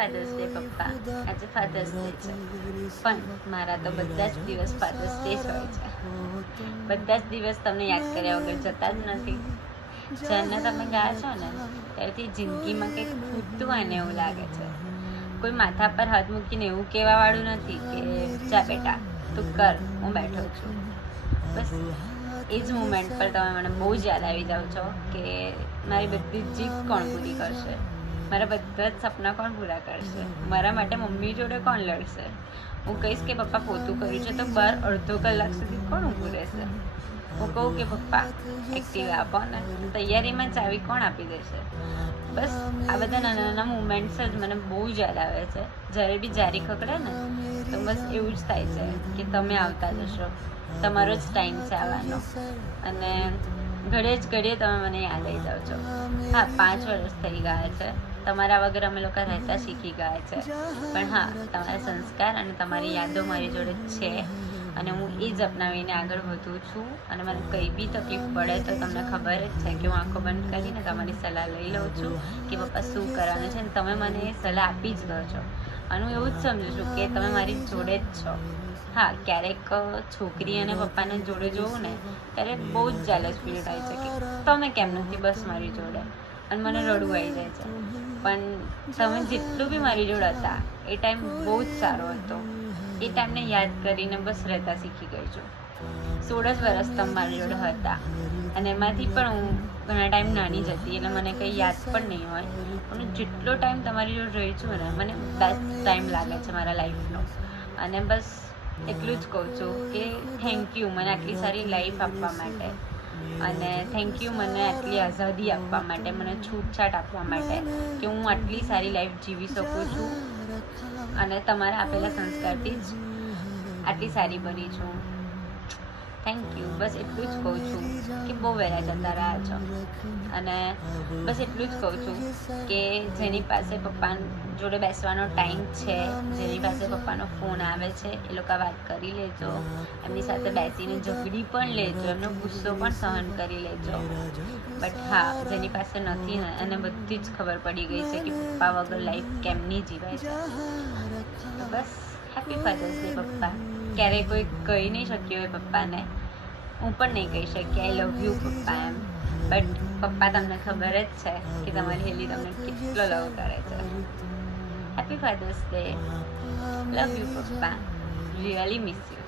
Fathers day પપ્પા. આજે fathers day છે, પણ મારા તો બધા જ દિવસ ફાધર્સ ડે જ હોય છે. બધા જ દિવસ તમને યાદ કર્યા વગર જતા જ નથી. જેને તમે ગયા છો ને ત્યારથી જિંદગીમાં કંઈક ખૂટતું હોય ને એવું લાગે છે. કોઈ માથા પર હાથ મૂકીને એવું કહેવાવાળું નથી કે જા બેટા તું કર, હું બેઠો છું. બસ એ જ મુમેન્ટ પર તમે મને બહુ જ યાદ આવી જાઓ છો કે મારી બધી જ જીદ કોણ પૂરી કરશે, મારા બધા જ સપના કોણ પૂરા કરશે, મારા માટે મમ્મી જોડે કોણ લડશે. હું કહીશ કે પપ્પા પોતું કર્યું છે તો બહાર અડધો કલાક સુધી કોણ ઊભું રહેશે. હું કહું કે પપ્પા એક્ટિવા આપો ને, તૈયારીમાં ચાવી કોણ આપી દેશે. બસ આ બધા નાના નાના મુમેન્ટ્સ જ મને બહુ જ યાદ આવે છે. જ્યારે બી જારી ખકડે ને તો બસ એવું જ થાય છે કે તમે આવતા જશો, તમારો જ ટાઈમ છે આવવાનો. અને ઘડે જ ઘડીએ તમે મને યાદ આવી જાઓ છો. હા, 5 વર્ષ થઈ ગયા છે, તમારા વગર અમે લોકો રહેતા શીખી ગયા છે, પણ હા, તમારા સંસ્કાર અને તમારી યાદો મારી જોડે છે અને હું એ જ અપનાવીને આગળ વધું છું. અને મને કંઈ બી તકલીફ પડે તો તમને ખબર જ છે કે હું આંખો બંધ કરીને તમારી સલાહ લઈ લઉં છું કે પપ્પા શું કરવાનું છે, અને તમે મને એ સલાહ આપી જ દો છો. અને હું એવું જ સમજું છું કે તમે મારી જોડે જ છો. હા, ક્યારેક છોકરી અને પપ્પાને જોડે જોવું ને ત્યારે બહુ જ જેલસ ફીલ થાય છે કે તમે કેમ નથી બસ મારી જોડે, અને મને રડવું આવી જાય છે. પણ તમે જેટલું બી મારી જોડે હતા એ ટાઈમ બહુ જ સારો હતો. એ ટાઈમને યાદ કરીને બસ રહેતા શીખી ગઈ છું. 16 જ વર્ષ તમે મારી જોડે હતા અને એમાંથી પણ હું ઘણા ટાઈમ નાની જ હતી, એટલે મને કંઈ યાદ પણ નહીં હોય. પણ જેટલો ટાઈમ તમારી જોડે રહી છું ને મને બેસ્ટ ટાઈમ લાગે છે મારા લાઈફનો. અને બસ એટલું જ કહું છું કે થેન્ક યુ મને આટલી સારી લાઈફ આપવા માટે, અને થેન્ક યુ મને આટલી આઝાદી આપવા માટે, મને છૂટછાટ આપવા માટે કે હું આટલી સારી લાઈફ જીવી શકું છું. અને તમારા આપેલા સંસ્કારથી જ આટલી સારી બની છું. Thank you. બસ એટલું જ કહું છું કે બહુ વહેલા જતા રહ્યા છો. અને બસ એટલું જ કહું છું કે જેની પાસે પપ્પા જોડે બેસવાનો ટાઈમ છે, જેની પાસે પપ્પાનો ફોન આવે છે, એ લોકો વાત કરી લેજો, એમની સાથે બેસીને ઝઘડી પણ લેજો, એમનો ગુસ્સો પણ સહન કરી લેજો. બટ હા, જેની પાસે નથી ને એને બધી જ ખબર પડી ગઈ છે કે પપ્પા વગર લાઈફ કેમની જીવાય છે. તો બસ હેપી ફાધર્સ ડે પપ્પા. ક્યારેય કોઈ કહી નહીં શક્યું હોય પપ્પાને, હું પણ નહીં કહી શકી આઈ લવ યુ પપ્પા એમ. બટ પપ્પા તમને ખબર જ છે કે તમારી હેલી તમને કેટલો લવ કરે છે. Happy father's day. Love you પપ્પા. Really miss you.